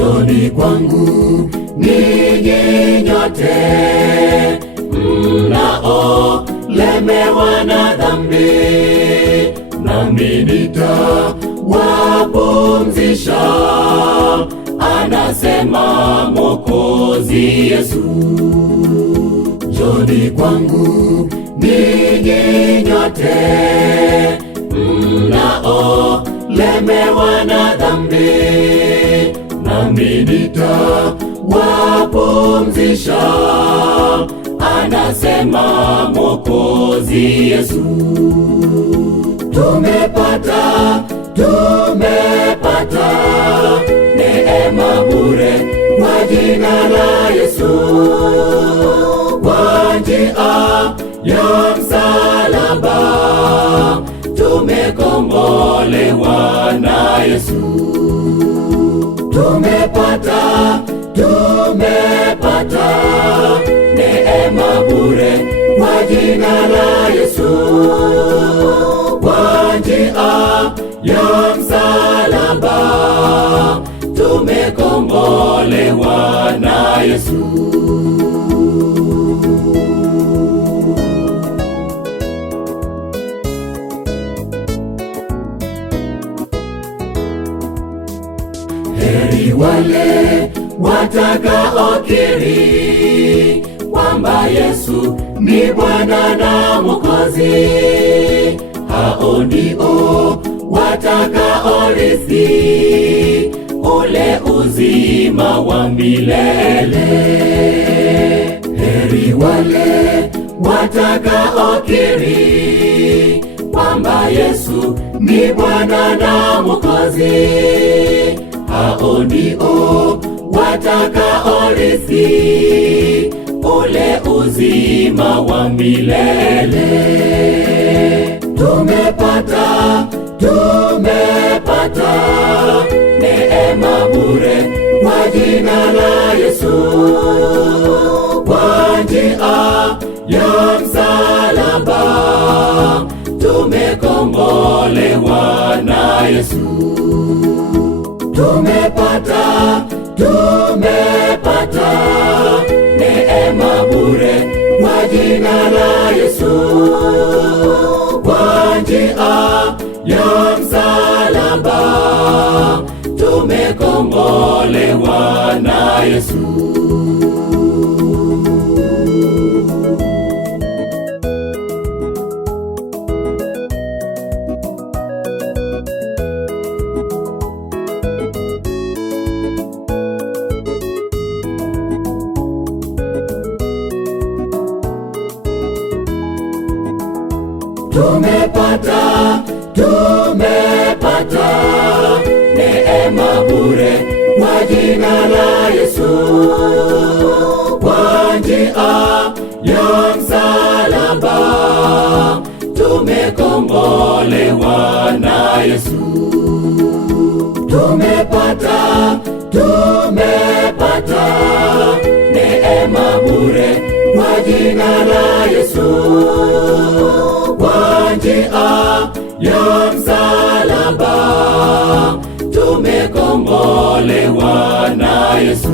Njoni kwangu ninyi nyote mnaolemewa na dhambi, nami nitawapumzisha, anasema Mwokozi Yesu. Njoni kwangu ninyi nyote mnaolemewa na dhambi, nami nitawapumzisha, anasema Mwokozi Yesu. Tumepata neema bure kwa jina la Yesu, kwa njia ya msalaba tumekombolewa na Yesu. Tumepata neema bure kwa jina la Yesu, kwa njia ya msalaba tumekombolewa na Yesu. Heri wale watakaokiri kwamba Yesu ni Bwana na Mwokozi, hao ndio watakaorithi ule uzima wa milele. Heri wale watakaokiri kwamba Yesu ni Bwana na Mwokozi, hao ndio watakaorithi ule uzima wa milele. Tumepata neema bure kwa jina la Yesu, kwa njia ya msalaba tumekombolewa na Yesu. Tumepata neema bure kwa jina la Yesu, kwa njia ya msalaba tumekombolewa na Yesu. Tumepata neema bure kwa jina la Yesu, kwa njia ya msalaba tumekombolewa na Yesu. Tumepata neema bure kwa jina la Yesu, kwa njia ya msalaba tumekombolewa na Yesu.